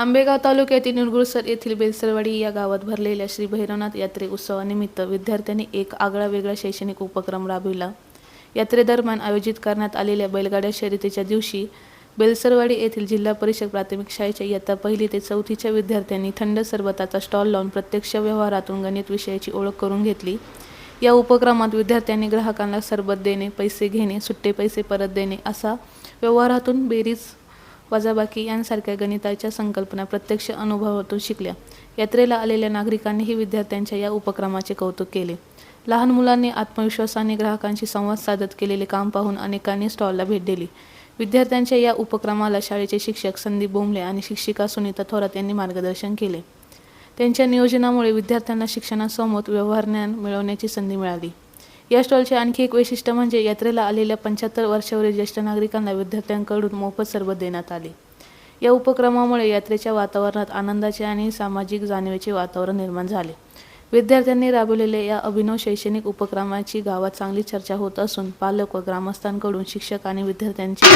आंबेगाव तालुक्यातील निरगुडसर येथील बेलसरवाडी या गावात भरलेल्या श्री भैरवनाथ यात्रे उत्सवानिमित्त विद्यार्थ्यांनी एक आगळावेगळा शैक्षणिक उपक्रम राबविला। यात्रेदरम्यान आयोजित करण्यात आलेल्या बैलगाड्या शर्यतीच्या दिवशी बेलसरवाडी येथील जिल्हा परिषद प्राथमिक शाळेच्या इयत्ता 1ली ते 4थीच्या विद्यार्थ्यांनी थंड सरबताचा स्टॉल लावून प्रत्यक्ष व्यवहारातून गणित विषयाची ओळख करून घेतली। या उपक्रमात विद्यार्थ्यांनी ग्राहकांना सरबत देणे, पैसे घेणे, सुट्टे पैसे परत देणे असा व्यवहारातून बेरीज वजाबाकी यांसारख्या गणिताच्या संकल्पना प्रत्यक्ष अनुभवातून शिकल्या। यात्रेला आलेल्या नागरिकांनीही विद्यार्थ्यांच्या या उपक्रमाचे कौतुक केले। लहान मुलांनी आत्मविश्वासाने ग्राहकांशी संवाद साधत केलेले काम पाहून अनेकांनी स्टॉलला भेट दिली। विद्यार्थ्यांच्या या उपक्रमाला शाळेचे शिक्षक संदीप बोंबले आणि शिक्षिका सुनीता थोरात यांनी मार्गदर्शन केले। त्यांच्या नियोजनामुळे विद्यार्थ्यांना शिक्षणासोबत व्यवहार ज्ञान मिळवण्याची संधी मिळाली। या स्टॉलचे आणखी एक वैशिष्ट्य म्हणजे यात्रेला आलेल्या 75 वर्षावरील ज्येष्ठ नागरिकांना विद्यार्थ्यांकडून मोफत सरबत देण्यात आले। या उपक्रमामुळे यात्रेच्या वातावरणात आनंदाचे आणि सामाजिक जाणीवेचे वातावरण निर्माण झाले। विद्यार्थ्यांनी राबवलेल्या या अभिनव शैक्षणिक उपक्रमाची गावात चांगली चर्चा होत असून पालक व ग्रामस्थांकडून शिक्षक आणि विद्यार्थ्यांची